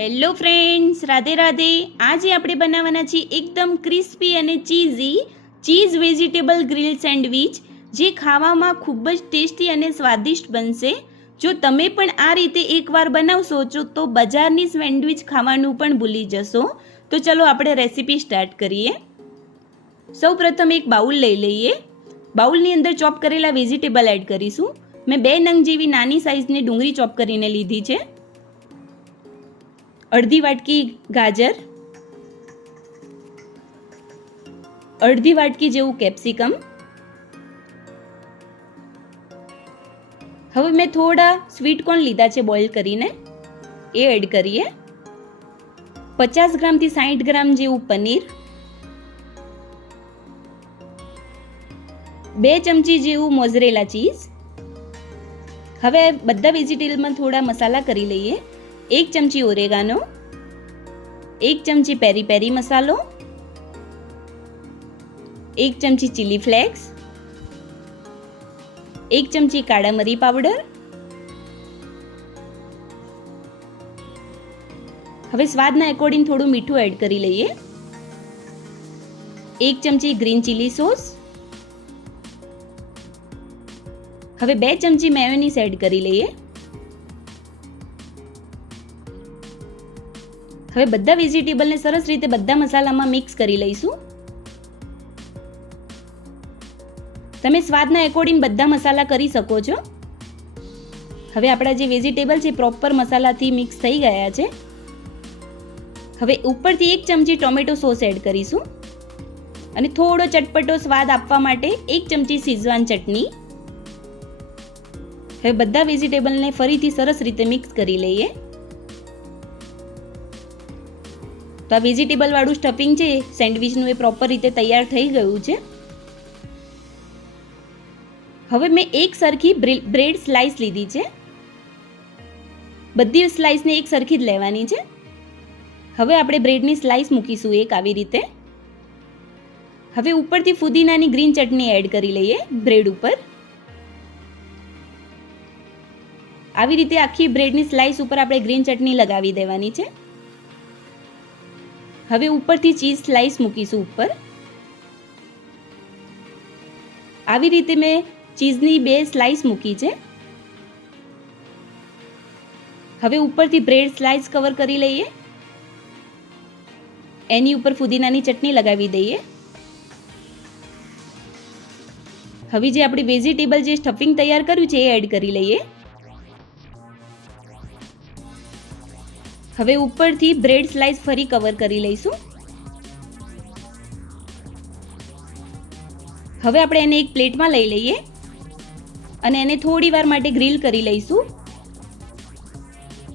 Hello friends, Radhe Radhe. આજે આપણે બનાવવાના છીએ એકદમ ક્રિસ્પી અને ચીઝ વેજીટેબલ ગ્રીલ સેન્ડવિચ, જે ખાવામાં ખૂબ જ ટેસ્ટી અને સ્વાદિષ્ટ બનશે. જો તમે પણ આ રીતે એકવાર બનાવશો તો બજારની સેન્ડવિચ ખાવાનું પણ ભૂલી જશો. તો ચલો આપણે રેસીપી સ્ટાર્ટ કરીએ. સૌ પ્રથમ એક બાઉલ લઈ લઈએ. બાઉલની અંદર ચોપ કરેલા વેજીટેબલ એડ કરીશું. મેં 2 નંગ જેવી નાની સાઇઝની ડુંગળી ચોપ કરીને લીધી છે. અડધી વાટકી ગાજર, અડધી વાટકી જેવું કેપ્સિકમ. હવે મેં થોડા સ્વીટ કોર્ન લીધા છે બોઇલ કરીને, એ એડ કરીએ. 50 ગ્રામથી 60 ગ્રામ જેવું પનીર, 2 ચમચી જેવું મોઝરેલા ચીઝ. હવે બધા વેજીટેબલમાં થોડા મસાલા કરી લઈએ. 1 ચમચી ઓરેગાનો, 1 ચમચી પેરી પેરી મસાલો, 1 ચમચી ચીલી ફ્લેક્સ, 1 ચમચી કાળા મરી પાવડર. હવે સ્વાદના એકોર્ડિંગ થોડું મીઠું એડ કરી લઈએ. 1 ચમચી ગ્રીન ચીલી સોસ. હવે 2 ચમચી મેયોનીઝ એડ કરી લઈએ. હવે બધા વેજીટેબલને સરસ રીતે બધા મસાલામાં મિક્સ કરી લઈશું. તમે સ્વાદના એકોર્ડિંગ બધા મસાલા કરી શકો છો. હવે આપણા જે વેજીટેબલ છે પ્રોપર મસાલાથી મિક્સ થઈ ગયા છે. હવે ઉપરથી 1 ચમચી ટોમેટો સોસ એડ કરીશું અને થોડો ચટપટો સ્વાદ આપવા માટે 1 ચમચી શીઝવાન ચટણી. હવે બધા વેજીટેબલને ફરીથી સરસ રીતે મિક્સ કરી લઈએ. તો આ વેજીટેબલ વાળું સ્ટફિંગ છે સેન્ડવિચનું, એ પ્રોપર રીતે તૈયાર થઈ ગયું છે. હવે મેં એક સરખી બ્રેડ સ્લાઇસ લીધી છે. બધી સ્લાઇસને એક સરખી જ લેવાની છે. હવે આપણે બ્રેડની સ્લાઇસ મૂકીશું એક આવી રીતે. હવે ઉપરથી ફુદીનાની ગ્રીન ચટણી એડ કરી લઈએ બ્રેડ ઉપર. આવી રીતે આખી બ્રેડની સ્લાઇસ ઉપર આપણે ગ્રીન ચટણી લગાવી દેવાની છે. હવે ઉપરથી ચીઝ સ્લાઇસ મૂકીશું ઉપર. આવી રીતે મેં ચીઝની 2 સ્લાઇસ મૂકી છે. હવે ઉપરથી બ્રેડ સ્લાઇસ કવર કરી લઈએ. એની ઉપર ફુદીનાની ચટણી લગાવી દઈએ. હવે જે આપણી વેજીટેબલ જે સ્ટફિંગ તૈયાર કર્યું છે એ એડ કરી લઈએ. હવે ઉપરથી બ્રેડ સ્લાઇસ ફરી કવર કરી લઈશું. હવે આપણે એને એક પ્લેટમાં લઈ લઈએ અને એને થોડી વાર માટે ગ્રીલ કરી લઈશું.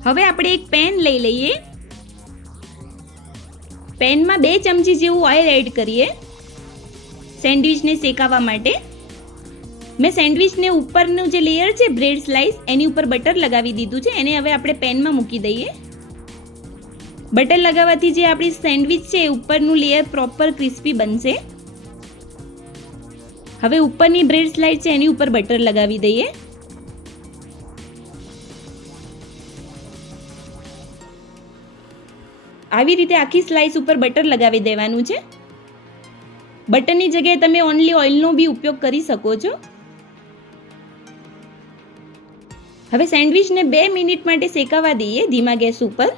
હવે આપણે એક પેન લઈ લઈએ. પેનમાં 2 ચમચી જેવું ઓઇલ એડ કરીએ સેન્ડવિચને શેકાવા માટે. મેં સેન્ડવિચને ઉપરનું જે લેયર છે બ્રેડ સ્લાઇસ એની ઉપર બટર લગાવી દીધું છે. એને હવે આપણે પેનમાં મૂકી દઈએ. બટર લગાવવાથી જે આપણી સેન્ડવિચ છે ઉપરનું લેયર પ્રોપર ક્રિસ્પી બનશે. હવે ઉપરની બ્રેડ સ્લાઇસ છે એની ઉપર બટર લગાવી દઈએ. આવી રીતે આખી સ્લાઇસ ઉપર બટર લગાવી દેવાનું છે. બટરની જગ્યાએ તમે ઓનલી ઓઇલનો બી ઉપયોગ કરી શકો છો. હવે સેન્ડવિચને 2 મિનિટ માટે શેકાવા દઈએ ધીમા ગેસ ઉપર.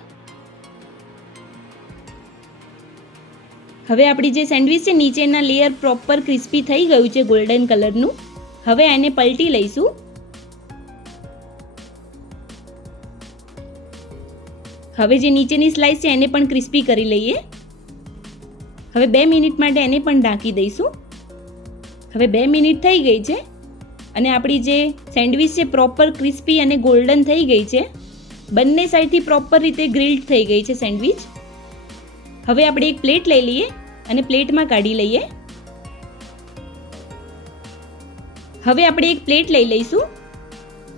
હવે આપણી જે સેન્ડવિચ છે નીચેના લેયર પ્રોપર ક્રિસ્પી થઈ ગયું છે ગોલ્ડન કલરનું. હવે એને પલટી લઈશું. હવે જે નીચેની સ્લાઇસ છે એને પણ ક્રિસ્પી કરી લઈએ. હવે 2 મિનિટ માટે એને પણ ઢાંકી દઈશું. હવે 2 મિનિટ થઈ ગઈ છે અને આપણી જે સેન્ડવિચ છે પ્રોપર ક્રિસ્પી અને ગોલ્ડન થઈ ગઈ છે. બંને સાઈડથી પ્રોપર રીતે ગ્રીલ્ડ થઈ ગઈ છે સેન્ડવિચ. હવે આપણે એક પ્લેટ લઈ લઈએ અને પ્લેટમાં કાઢી લઈએ. હવે આપણે એક પ્લેટ લઈ લઈશું.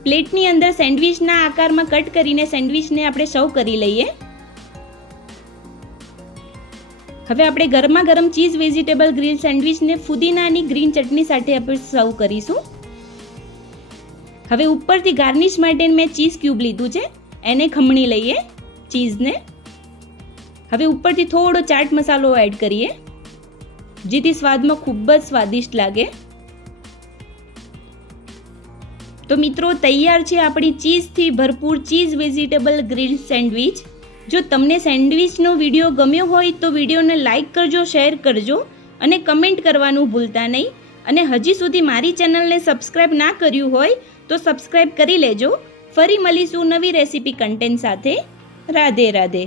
પ્લેટની અંદર સેન્ડવિચના આકારમાં કટ કરીને સેન્ડવિચને આપણે સર્વ કરી લઈએ. હવે આપણે ગરમા ગરમ ચીઝ વેજીટેબલ ગ્રીલ સેન્ડવિચને ફુદીનાની ગ્રીન ચટણી સાથે આપણે સર્વ કરીશું. હવે ઉપરથી ગાર્નિશ માટે મેં ચીઝ ક્યુબ લીધું છે, એને ખમણી લઈએ ચીઝને. હવે ઉપરથી થોડો ચાટ મસાલો એડ કરીએ, જેથી સ્વાદમાં ખૂબ જ સ્વાદિષ્ટ લાગે. તો મિત્રો તૈયાર છે આપણી ચીઝથી ભરપૂર ચીઝ વેજીટેબલ ગ્રીલ સેન્ડવિચ. જો તમને સેન્ડવિચનો વિડીયો ગમ્યો હોય તો વિડીયોને લાઇક કરજો, શેર કરજો અને કમેન્ટ કરવાનું ભૂલતા નહીં. અને હજી સુધી મારી ચેનલને સબસ્ક્રાઈબ ના કર્યું હોય તો સબસ્ક્રાઈબ કરી લેજો. ફરી મળીશું નવી રેસીપી કન્ટેન્ટ સાથે. રાધે રાધે.